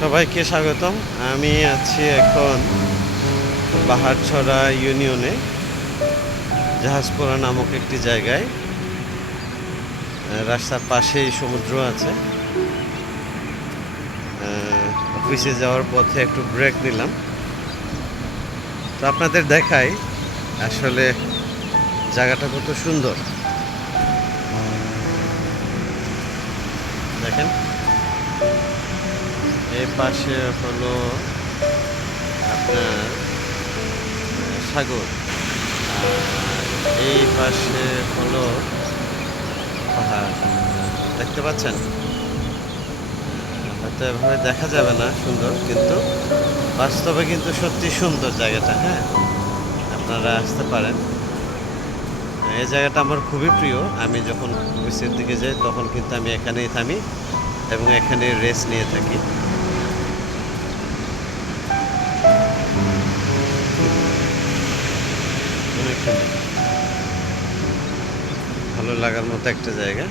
সবাইকে স্বাগতম। আমি আছি এখন পাহাড়ছড়া ইউনিয়নে জাহাজপুরা নামক একটি জায়গায়। রাস্তার পাশেই সমুদ্র আছে। অফিসে যাওয়ার পথে একটু ব্রেক নিলাম, তো আপনাদের দেখাই আসলে জায়গাটা কত সুন্দর। দেখেন, এই পাশে হলো আপনার সাগর, আর এই পাশে হলো পাহাড়। দেখতে পাচ্ছেন? হয়তো এভাবে দেখা যাবে না সুন্দর, কিন্তু বাস্তবে কিন্তু সত্যি সুন্দর জায়গাটা। হ্যাঁ, আপনারা আসতে পারেন। এই জায়গাটা আমার খুবই প্রিয়। আমি যখন অফিসের দিকে যাই তখন কিন্তু আমি এখানেই থামি এবং এখানে রেস্ট নিয়ে থাকি। অনেক সুন্দর, ভালো লাগার মতো একটা জায়গা।